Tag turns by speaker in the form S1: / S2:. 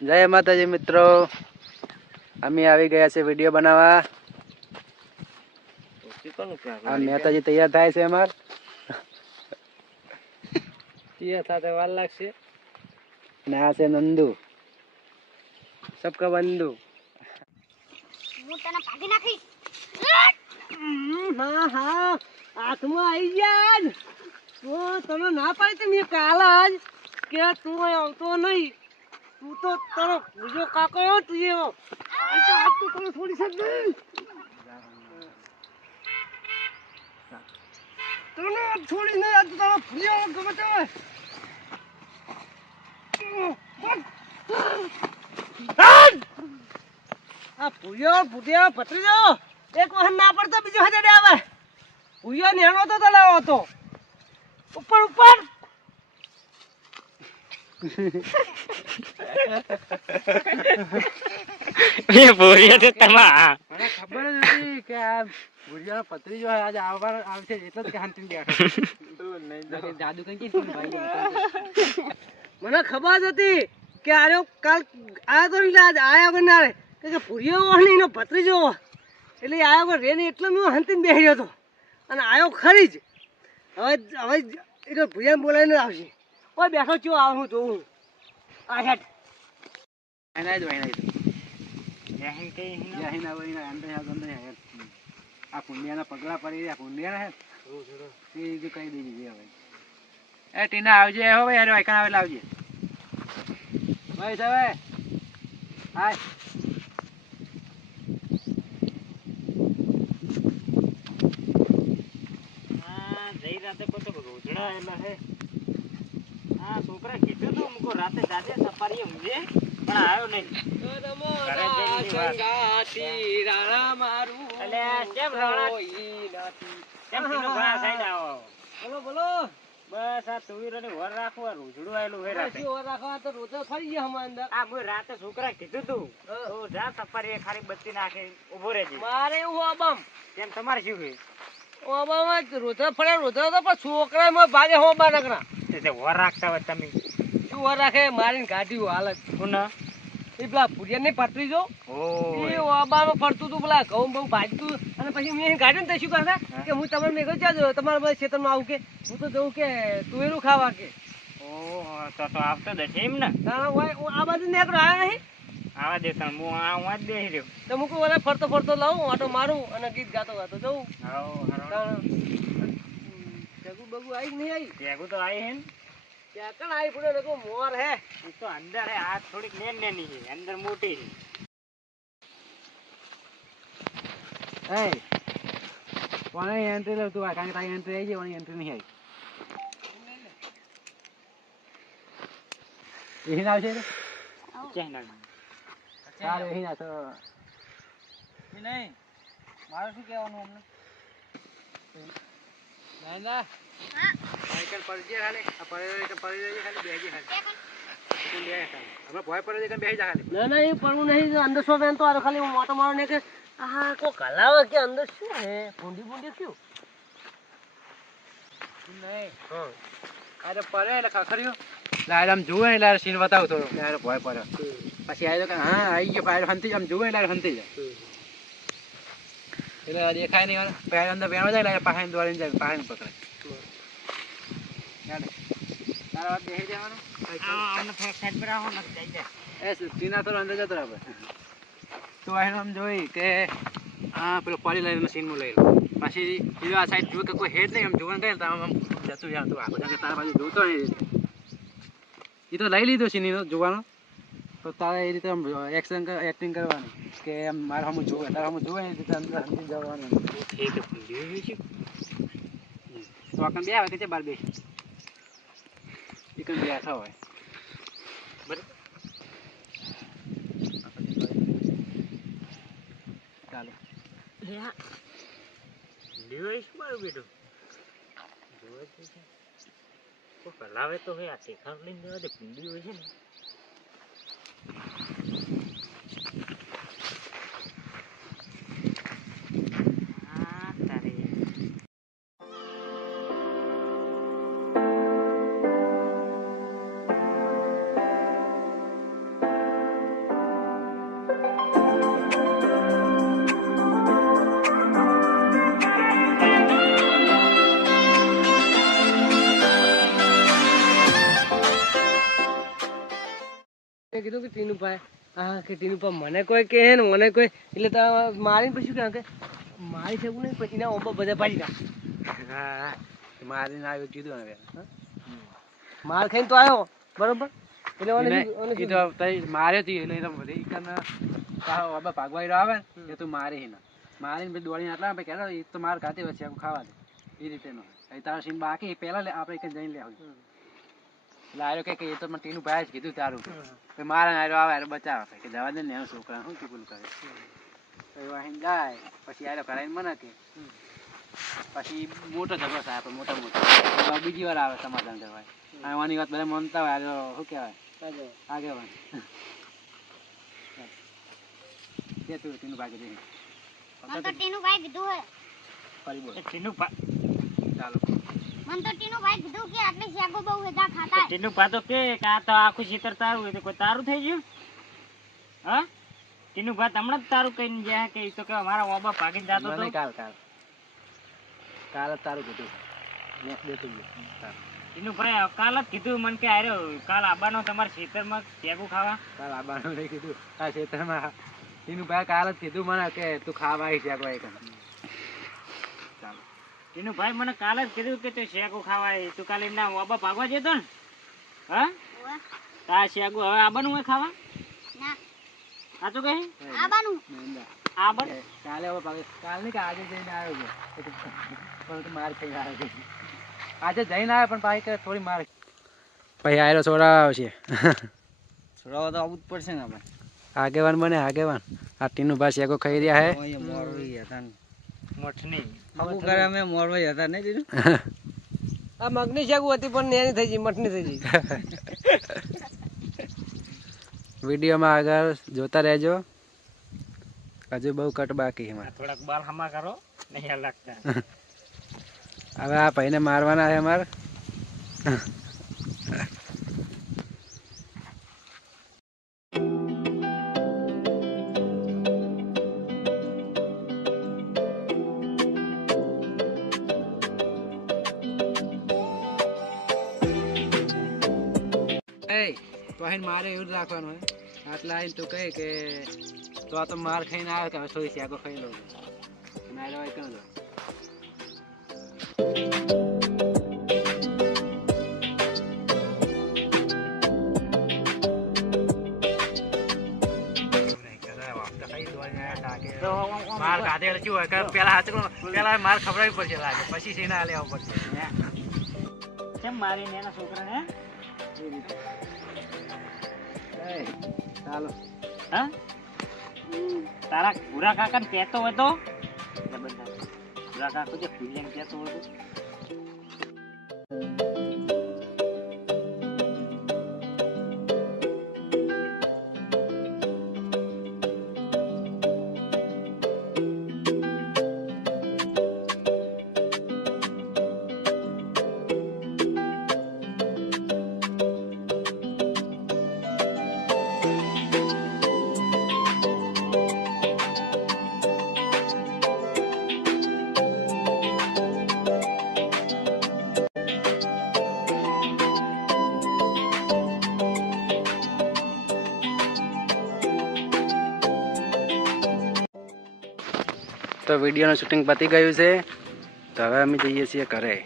S1: જય માતાજી મિત્રો. અમે આવી ગયા છે વીડિયો બનાવવા. આ મહેતાજી તૈયાર થાય છે અમાર. તૈયાર સાથે વાર લાગશે. ને આ છે નંદુ. સબકા બંધુ.
S2: હું તને ભાગી નાખીશ.
S3: હા હા. હાથમાં આવી ગયા. તો તને ના પાડી મેં કાલ જ કે તું આવતો નહીં. તું તો તારો બીજો કાકો એવો તું એવો આજ તો આજ તો તને છોડી શક નહીં. તને છોડી નહીં આજ તારો ભૂલ્યો ગમે તે! આ ભૂલ્યો ભૂલ્યો ભત્રીજો એક વખત ના પડતો બીજો હજાર આવે. ભૂયો નેણો તો તળાવ હતો. ઉપર ઉપર!
S1: મને ખબર જ હતી કે આ ભુરિયાનો પત્રીજો આજે આવવાનો આવશે એટલે જ કે હાંતી બેઠો જાદુ કઈ કઈ ભાઈ
S3: મને ખબર જ હતી કે આરે કાલ આ તો આજ આયા વગર ના રહે. કે કે ભૂરિયો વાહની એનો ભત્રીજો એટલે એ આયો વગર રેને એટલે હું હંતીને બેસી રહ્યો હતો. અને આયો ખરી જ. હવે હવે એટલે ભૂરિયાને બોલાવીને આવશે. કોઈ બેઠો છો આવ હું જોઉં આ હેઠ.
S1: એના જ હોય એના કે યાહી ના એના અંદર આ અંદર યાદ. આ કુંડિયાના પગલા પડી રહ્યા કુંડિયા હે એ બીજું કહી દીધી હવે. એ ટીના આવજે હો ભાઈ અરે વાયકા આવે લાવજે ભાઈ સાહેબ હાય. સંગાતી રાણા મારું
S3: અલ્યા, કેમ રાણા?
S1: કોઈ નથી.
S3: બોલો બોલો.
S4: બસ આ તુવેરોને વર રાખવા રૂઝડું આયેલું હે રાતે.
S3: પછી રાખવા તો રોજો ફરી ગયા હમણાં અંદર.
S4: આ મું રાતે છોકરા કીધું તું તો જા સફારી ખાલી બત્તી નાખે ઊભો રહેજે.
S3: મારે એવું અબમ
S4: કેમ તમારે શું છે?
S3: અબમ રોજો ફર્યા રોજો તો પણ છોકરા માં ભાગે હો બા નકરા.
S4: તે તે વર રાખતા હોય તમે.
S3: શું ઓર રાખે? મારીને કાઢ્યું હાલત.
S4: પુનઃ
S3: એ પેલા ભુરિયા ને પાતરી જો. એ ઓબામાં પડતું તું પેલા ઘઉં બહુ ભાજતું અને પછી મેં એને ને શું કરતા કે હું તમને મેં કહ્યું તમારા ખેતરમાં આવું કે? હું તો જઉં કે તુવેરું ખાવા કે.
S4: તો તો આવતો એમ ને.
S3: આ બાજુ નીકળો આવ્યા નહીં?
S4: આવા દે તણ હું આ હું જ બેહી રહ્યો.
S3: તો મુકુ ઓલા ફરતો ફરતો લાવું આટો મારું અને ગીત ગાતો ગાતો જઉં.
S4: હાઓ હારો
S3: જગુ બગુ આવી નહીં આવી
S4: જગુ તો આવી હે ને.
S3: ત્યાં આવી પડ્યો ને મોર હે.
S4: ઈ તો અંદર હે આ થોડીક નેન નેની છે અંદર મોટી છે
S1: એ કોને એન્ટ્રી લે તું? આ કારણ તારી એન્ટ્રી આવી જાય એન્ટ્રી નહીં આવી. એહી ના આવશે? રે
S4: ચેનલ
S1: સારું એહી ના તો.
S3: નહીં. મારે શું કહેવાનું અમને?
S1: સાયકલ ખાલી. ખાલી ખાલી.
S3: ના ના એ અંદર સો બેન તો આરો ખાલી હું મોટો મારો ને કે આ કો કલાવા કે અંદર શું હે? ભૂંડી ભૂંડી શું
S1: નહીં.
S3: હા.
S1: પડે એટલે ખખર્યું લાયર આમ જુએ એટલે સીન બતાવ થોડો. લાયર ભય પડે. પછી આવ્યો કે હા આવી ગયો પાયર હંતી આમ જુએ એટલે હંતી જાય. એટલે દેખાય નહીં પહેલા અંદર બેણવા જાય એટલે પાસે દોડીને જાય પાસે પકડે. તારા વાત દેખાઈ જવાનું?
S4: અમને સાઈડ પર આવો જાય
S1: એ થોડો અંદર જતો આપણે તો એને આમ જોઈ કે હા પેલો પાડી લઈને સીનમાં લઈ લો પછી બીજો આ સાઈડ જુએ કે કોઈ હેડ નહીં આમ જોવાનું ને તો આમ આમ જતું જાય તું આખો તારા બાજુ જોતો નહીં. એ તો લઈ લીધો સીનીનો જોવાનો. તો તારે એ રીતે આમ એક્શન એક્ટિંગ કરવાની. કે એમ મારે હમું જોવે તારે હમું જોવે એ રીતે અંદર સમજી જવાનું.
S4: તો છે
S1: આખા બે આવે કે છે બાર બે? એકન બે આખા હોય.
S4: બરાબર.
S1: ચાલો
S4: છે જોવે છે કે? કોઈ હલાવે તો હવે આ શેખાડ લઈને જવા દે ભૂંડી હોય છે ને.
S3: કીધું કે ટીનુભાઈ હા કે ટીનુભા મને કોઈ કહે ને મને કોઈ એટલે તો મારીને પછી શું કે મારી શકું નહીં પછી ના ઓબા બધા પાડી નાખ.
S1: હા મારીને આવ્યો કીધું હવે.
S3: માર ખાઈને તો આવ્યો બરોબર? એટલે
S1: તો માર્યો તી એટલે એને બધી બાબા ભાગવાઈ આવે ને એ તું મારી ના મારીને પછી દોડીને આટલા પછી કહેતો એ તો માર ખાતી વચ્ચે ખાવા દે. એ રીતે નો. એ તારો સીન બાકી પહેલા લે આપણે જઈને લે આર્યો કે એ તો મને ટીનું ભાઈ જ કીધું તારું. કે મારા આર્યો આવે આર્યો બચાવે કે જવા દે ને એનો છોકરા શું ચૂકલું કરે. તો એ જાય. પછી આર્યો કરાવીને મને કે પછી મોટો ઝઘડો થાય આપણે મોટો મોટો. બીજી વાર આવે સમાધાન કરવા. આવવાની વાત બધા મનતા હોય આર્યો શું કહેવાય?
S3: આગળ.
S1: આગેવાન કે તું ટીનું ભાઈ
S2: કીધું. તો કીધું
S1: ફરી બોલ.
S4: ટીનુભા
S1: ચાલો.
S2: મને તો ટીનુભાઈ કીધું કે આટલી શેગો બહુ વેદા ખાતા. હે.
S4: ટીનુભા તો કે કે આ તો આખું ખેતર તારું હોય તો કોઈ તારું થઈ ગયું? હા? ટીનુભા તમને જ તારું કહીને ગયા કે ઈ તો કે અમારા ઓબા ભાગી જાતો તો?
S1: કાલ કાલ. કાલ જ તારું કીધું. મેં દેતું ગયું. તારું.
S4: ટીનુભાઈ કાલ જ કીધું મને કે આર્યો કાલ આવવાનો તમારા ખેતરમાં શેગું ખાવા.
S1: કાલ આબાનો નહીં કીધું. આ ખેતરમાં ટીનું ભાઈ કાલ જ કીધું મને કે તું ખાવા આવી કોઈ ચાલો
S4: ટીનુભાઈ મને કાલે જ કીધું કે તું શેકો ખાવા તું કાલે એમના ઓબા ભાગવા જતો ને? હા. તો શેગું હવે આબાનું હોય ખાવા? સાચું કહે.
S2: આબાનું?
S1: નંદા. કાલે હવે પાછું કાલ નહીં કે આજે જઈને આવ્યો છે. પણ માર ખાઈને આવ્યો છે. આજે જઈને આવ્યો પણ ભાઈ થોડી માર ભાઈ આયરો છોડા છે
S3: છોડાવવા તો આવવું જ પડશે ને આપણે.
S1: આગેવાન બને આગેવાન. આ ટીનું ભાઈ શેકો ખાઈ રહ્યા હે.
S3: હતા ને.
S4: મોઠની.
S3: અમુક અમે મોરવાઈ હતા નહીં દીધું? આ મગની શાકુ હતી પણ નેની થઈ ગઈ મઠની થઈ ગઈ.
S1: વિડીયોમાં આગળ જોતા રહેજો. હજુ બહુ કટ બાકી એમાં
S4: થોડાક બાલ હમા કરો નહીં લાગતા.
S1: હવે આ ભાઈને મારવાના છે અમારે. એ તો મારે એવું જ રાખવાનું હોય આટલા આવીને તું કહે કે તો આ તો માર ખાઈને આવે કે હવે થોડી શાકો ખાઈ લઉં. મારે હોય ક્યાં જાઉં? માર ખાતે હોય કે પેલા હાચકડો પેલા માર ખવડાવવી પડશે લાગે. પછી સીના લેવા પડશે.
S4: કેમ મારીને એના છોકરાને?
S1: એ, ચાલો
S4: હા તારા ભૂરા કાકા ને કહેતો હતો ભૂરા કાકો જે ફિલિંગ કહેતો હતો
S1: તો વિડીયોનું શૂટિંગ પતી ગયું છે. તો હવે અમે જઈએ છીએ ઘરે.